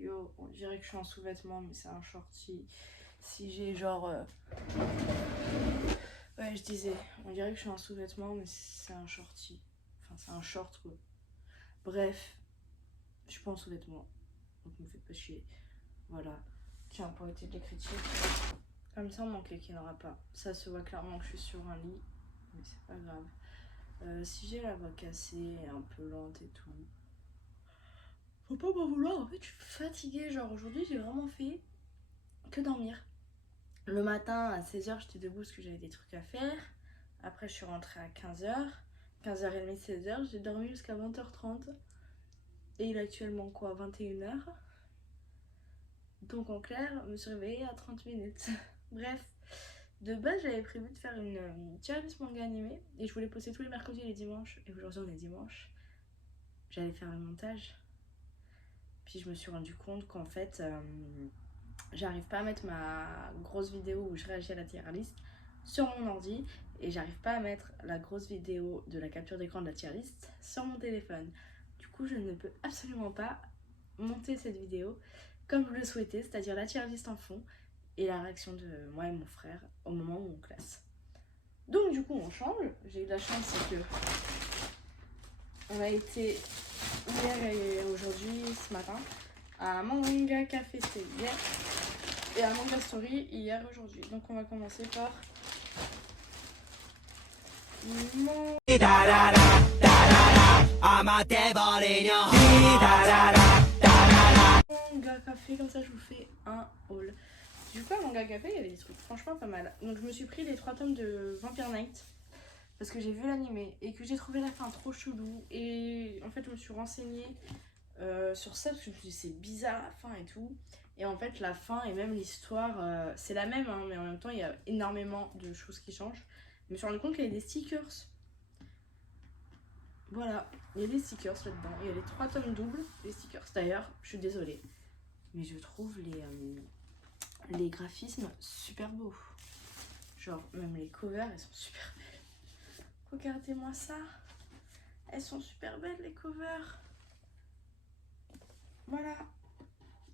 yo, on dirait que je suis en sous-vêtements, mais c'est un short. Si j'ai genre... Ouais, je disais, on dirait que je suis en sous-vêtements, mais c'est un shorty. Enfin, c'est un short, quoi. Bref, je suis pas en sous-vêtements, donc me faites pas chier. Voilà. Tiens, pour éviter de les critiques. Comme ça, mon cliquet n'aura pas. Ça se voit clairement que je suis sur un lit, mais c'est pas grave. Si j'ai la voix cassée, un peu lente et tout, faut pas m'en vouloir. En fait, je suis fatiguée. Genre, aujourd'hui, j'ai vraiment fait que dormir. Le matin, à 16h, j'étais debout parce que j'avais des trucs à faire. Après, je suis rentrée à 15h. 15h30, 16h. J'ai dormi jusqu'à 20h30. Et il est actuellement quoi, 21h. Donc, en clair, je me suis réveillée à 30 minutes. Bref. De base, j'avais prévu de faire une challenge manga animé et je voulais poster tous les mercredis et les dimanches. Et aujourd'hui, on est dimanche. J'allais faire le montage. Puis je me suis rendu compte qu'en fait, j'arrive pas à mettre ma grosse vidéo où je réagis à la tier list sur mon ordi et j'arrive pas à mettre la grosse vidéo de la capture d'écran de la tier list sur mon téléphone. Du coup, je ne peux absolument pas monter cette vidéo comme je le souhaitais, c'est-à-dire la tier list en fond et la réaction de moi et mon frère au moment où on classe. Donc du coup on change. J'ai eu de la chance, c'est que on a été hier et aujourd'hui, ce matin, à Manga Café, c'était hier, et à Manga Story hier aujourd'hui. Donc on va commencer par Manga Café, comme ça je vous fais un haul. Du coup à Manga Café il y avait des trucs franchement pas mal. Donc je me suis pris les 3 tomes de Vampire Knight parce que j'ai vu l'animé et que j'ai trouvé la fin trop chelou. Et en fait je me suis renseignée sur ça parce que je me suis dit c'est bizarre la fin et tout. Et en fait la fin et même l'histoire c'est la même hein, mais en même temps il y a énormément de choses qui changent. Je me suis rendu compte qu'il y avait des stickers. Voilà, il y a des stickers là-dedans. Il y a les 3 tomes doubles, les stickers. D'ailleurs, je suis désolée, mais je trouve les graphismes super beaux. Genre, même les covers, elles sont super belles. Regardez-moi ça. Elles sont super belles, les covers. Voilà.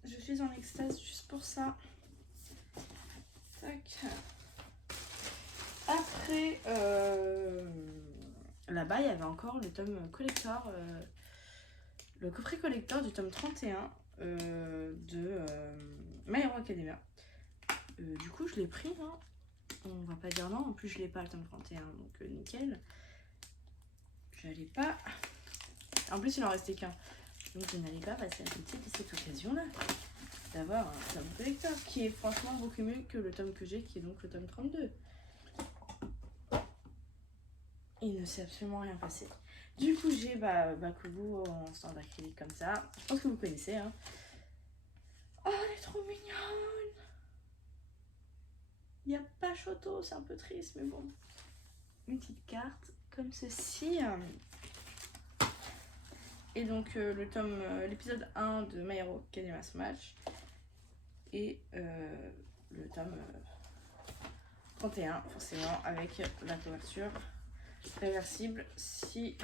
Je suis en extase juste pour ça. Tac. Après, là-bas, il y avait encore le tome collector, le coffret collector du tome 31 de My Hero Academia. Du coup, je l'ai pris, hein. On va pas dire non, en plus je l'ai pas le tome 31, donc nickel. Je n'allais pas... En plus, il en restait qu'un. Donc je n'allais pas passer à côté de cette occasion-là d'avoir un tome collector qui est franchement beaucoup mieux que le tome que j'ai, qui est donc le tome 32. Il ne s'est absolument rien passé. Du coup, j'ai Bakugo en stand acrylique comme ça. Je pense que vous connaissez, hein. Oh, elle est trop mignonne. Il n'y a pas Shoto, c'est un peu triste, mais bon. Une petite carte comme ceci. Et donc le tome, l'épisode 1 de My Hero Academia Smash. Et le tome 31, forcément, avec la couverture réversible si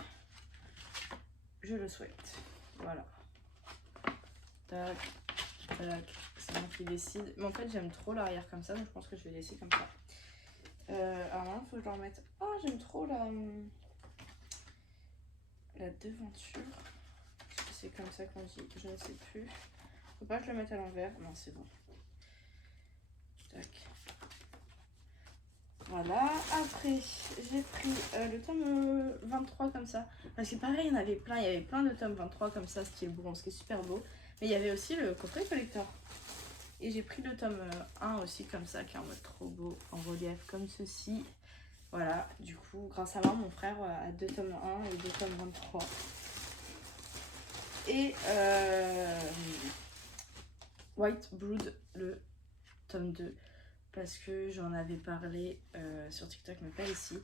je le souhaite. Voilà. Tac, tac, c'est moi qui décide. Mais en fait, j'aime trop l'arrière comme ça, donc je pense que je vais laisser comme ça. Alors maintenant, il faut que je le remette. Oh, j'aime trop la devanture. Est-ce que c'est comme ça qu'on dit? Je ne sais plus. Faut pas que je le mette à l'envers. Non, c'est bon. Tac. Voilà. Après, j'ai pris le tome 23 comme ça. Parce que pareil, il y en avait plein. Il y avait plein de tomes 23 comme ça, style bronze, qui est super beau. Mais il y avait aussi le coffret collector. Et j'ai pris le tome 1 aussi comme ça, qui est en mode trop beau, en relief comme ceci. Voilà, du coup, grâce à moi, mon frère a 2 tomes 1 et 2 tomes 23. Et White Brood, le tome 2. Parce que j'en avais parlé sur TikTok, mais pas ici.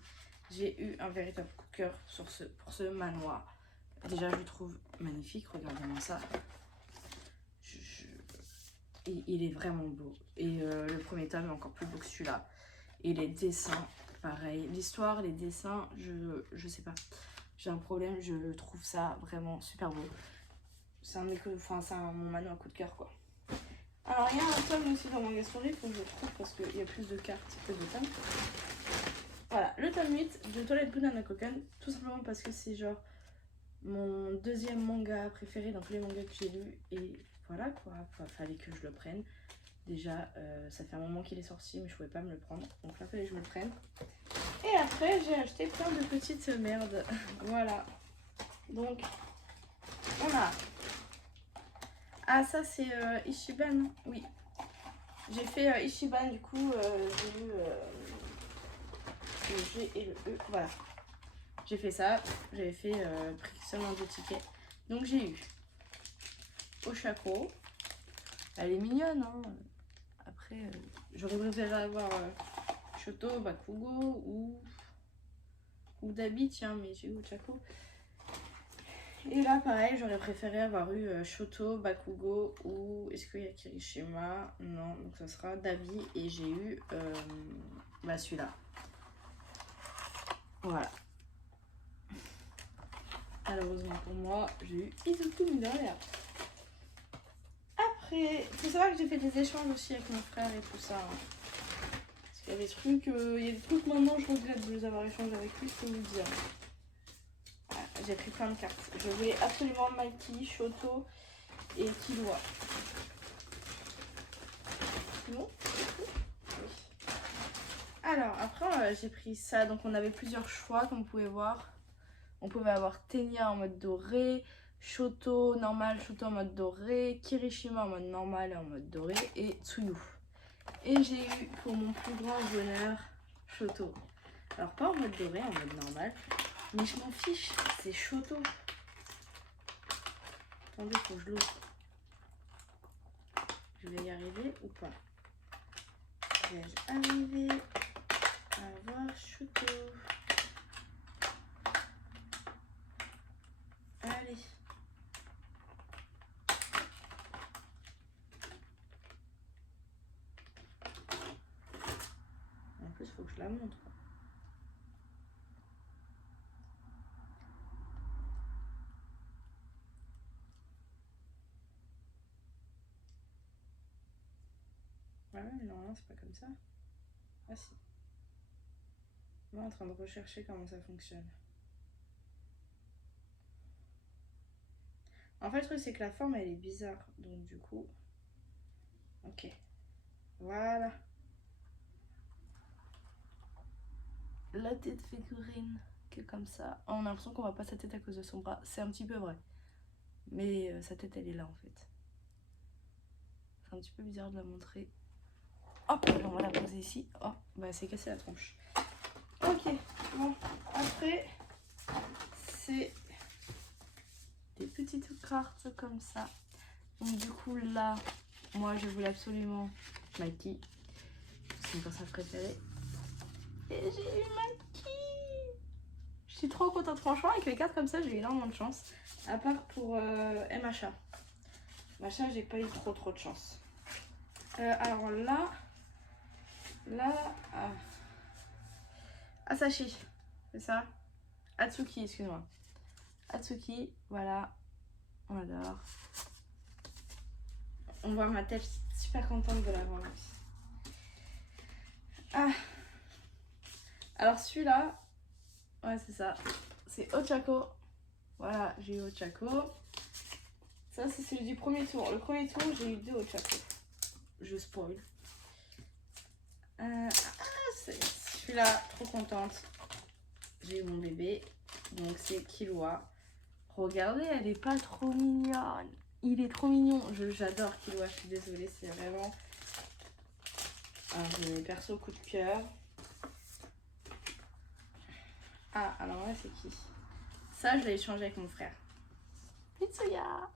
J'ai eu un véritable coup de cœur pour ce manoir. Déjà, je le trouve magnifique, regardez-moi ça. Il est vraiment beau. Et le premier tome est encore plus beau que celui-là. Et les dessins, pareil. L'histoire, les dessins, je sais pas. J'ai un problème, je trouve ça vraiment super beau. c'est mon mano à coup de cœur quoi. Alors il y a un tome aussi dans Manga Story, faut que je le trouve parce qu'il y a plus de cartes que de tomes. Voilà, le tome 8 de Twilight Banana Cocoon, tout simplement parce que c'est genre mon deuxième manga préféré dans tous les mangas que j'ai lus et voilà quoi, fallait que je le prenne. Déjà, ça fait un moment qu'il est sorti mais je pouvais pas me le prendre, donc là fallait que je me le prenne. Et après j'ai acheté plein de petites merdes, voilà. Donc on a... Ah ça c'est Ichiban, oui. J'ai fait Ichiban du coup, j'ai eu le G et le E, voilà. J'ai fait ça, j'avais fait pris seulement 2 tickets. Donc j'ai eu Oshako, elle est mignonne hein. Après j'aurais préféré avoir Shoto, Bakugo ou Dabi, tiens, mais j'ai eu Oshako. Et là pareil, j'aurais préféré avoir eu Shoto, Bakugo ou est-ce qu'il y a Kirishima? Non, donc ça sera Dabi et j'ai eu celui-là. Voilà. Malheureusement pour moi, j'ai eu Izukumi derrière. Après, il faut savoir que j'ai fait des échanges aussi avec mon frère et tout ça. Hein. Parce qu'il y a des trucs, maintenant je regrette de les avoir échangés avec lui, je peux vous le dire. Voilà, j'ai pris plein de cartes. Je voulais absolument Mikey, Shoto et Killua. Non ? Oui. Alors, après, j'ai pris ça. Donc, on avait plusieurs choix, comme vous pouvez voir. On pouvait avoir Tenya en mode doré, Shoto normal, Shoto en mode doré, Kirishima en mode normal et en mode doré, et Tsuyu. Et j'ai eu, pour mon plus grand bonheur, Shoto. Alors, pas en mode doré, en mode normal, mais je m'en fiche, c'est Shoto. Attendez, faut que je l'ouvre. Je vais y arriver ou pas? Vais-je arriver à avoir Shoto? Allez. En plus, il faut que je la montre. Ah ouais, mais normalement, c'est pas comme ça. Ah si. Moi, en train de rechercher comment ça fonctionne. En fait, le truc, c'est que la forme, elle est bizarre. Donc, du coup... Ok. Voilà. La tête figurine, qui est comme ça. Oh, on a l'impression qu'on voit pas sa tête à cause de son bras. C'est un petit peu vrai. Mais sa tête, elle est là, en fait. C'est un petit peu bizarre de la montrer. Hop, on va la poser ici. Oh, bah, c'est cassé la tronche. Ok, bon. Après, c'est des petites cartes comme ça. Donc, du coup, là, moi, je voulais absolument Mikey. C'est mon personnage préféré. Et j'ai eu Mikey. Je suis trop contente, franchement, avec les cartes comme ça, j'ai eu énormément de chance. À part pour MHA. MHA, j'ai pas eu trop de chance. Alors là, Asashi, c'est ça? Atsuki, excuse-moi. Atsuki, voilà, on adore. On voit ma tête, je suis super contente de l'avoir aussi. Ah. Alors celui-là, ouais c'est ça, c'est Ochako. Voilà, j'ai eu Ochako. Ça c'est celui du premier tour. Le premier tour, j'ai eu 2 Ochako. Je spoil. Celui-là, trop contente. J'ai eu mon bébé. Donc c'est Killua. Regardez, elle est pas trop mignonne. Il est trop mignon. J'adore Killua, je suis désolée. C'est vraiment un de mes persos coup de cœur. Ah, alors là, c'est qui? Ça, je l'ai échangé avec mon frère. Mitsuya.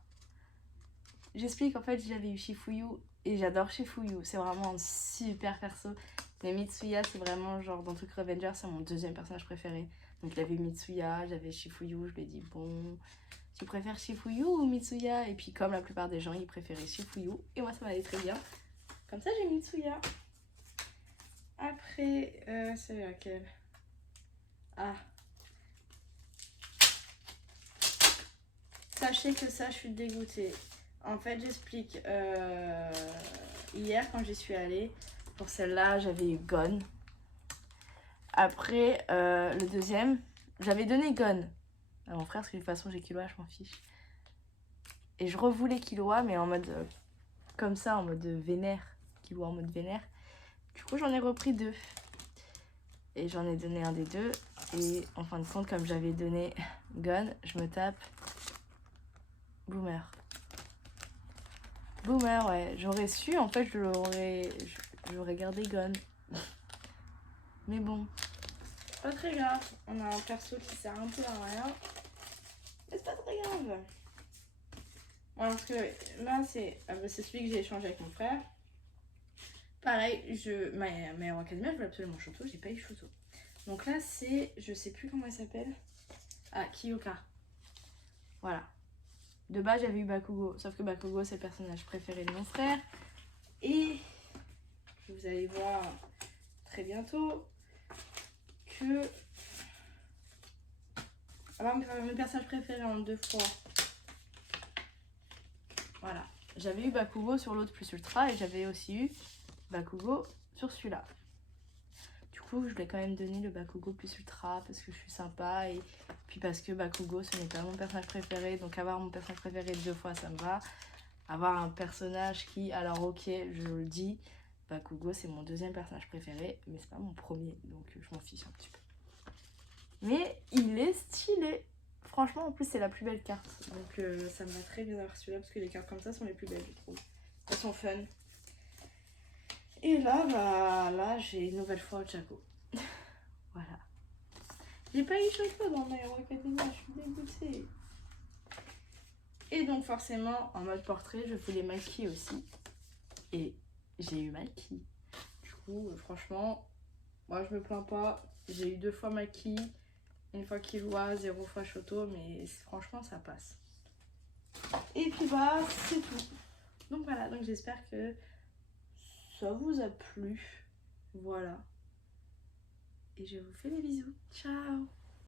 J'explique, en fait, j'avais eu Shifuyu et j'adore Shifuyu. C'est vraiment un super perso. Mais Mitsuya, c'est vraiment genre dans Tokyo Revenger, c'est mon deuxième personnage préféré. Donc, il avait Mitsuya, j'avais Shifuyu. Je lui ai dit, bon, tu préfères Shifuyu ou Mitsuya? Et puis, comme la plupart des gens, ils préféraient Shifuyu. Et moi, ça m'allait très bien. Comme ça, j'ai Mitsuya. Après, c'est laquelle? Ah. Sachez que ça, je suis dégoûtée. En fait, j'explique. Hier, quand j'y suis allée, pour celle-là, j'avais eu Gone. Après, le deuxième, j'avais donné Gone à mon frère, parce que de toute façon, j'ai Killua, je m'en fiche. Et je revoulais Killua, mais en mode comme ça, en mode vénère. Killua en mode vénère. Du coup, j'en ai repris 2. Et j'en ai donné un des 2. Et en fin de compte, comme j'avais donné Gone, je me tape Boomer. Boomer, ouais. J'aurais su, en fait, j'aurais gardé Gone. Mais bon. Pas très grave. On a un perso qui sert un peu à rien. Mais c'est pas très grave. Alors que là, c'est celui que j'ai échangé avec mon frère. Pareil, ma Hero Academia, je voulais absolument Shoto, j'ai pas eu Shoto. Donc là, c'est, je sais plus comment elle s'appelle. Ah, Kyoka. Voilà. De base, j'avais eu Bakugo. Sauf que Bakugo, c'est le personnage préféré de mon frère. Et vous allez voir très bientôt que... Alors, mes personnages préférés en 2 fois. Voilà. J'avais eu Bakugo sur l'autre plus ultra et j'avais aussi eu Bakugo sur celui-là. Du coup, je voulais quand même donner le Bakugo plus ultra parce que je suis sympa et puis parce que Bakugo, ce n'est pas mon personnage préféré. Donc avoir mon personnage préféré 2 fois, ça me va. Avoir un personnage qui, alors ok, je le dis, Bakugo, c'est mon 2e personnage préféré, mais c'est pas mon premier, donc je m'en fiche un petit peu. Mais il est stylé. Franchement, en plus, c'est la plus belle carte. Donc ça me va très bien d'avoir celui-là parce que les cartes comme ça sont les plus belles, je trouve. Elles sont fun. Et là, là, j'ai une nouvelle fois Jaco. Voilà. J'ai pas eu Choco dans ma Hero Academia, je suis dégoûtée. Et donc forcément, en mode portrait, je voulais Mikey aussi. Et j'ai eu Mikey. Du coup, franchement, moi je me plains pas. J'ai eu 2 fois Mikey, 1 fois Killua, 0 fois Shoto, mais franchement ça passe. Et puis bah, c'est tout. Donc voilà, donc j'espère que ça vous a plu. Voilà. Et je vous fais des bisous. Ciao!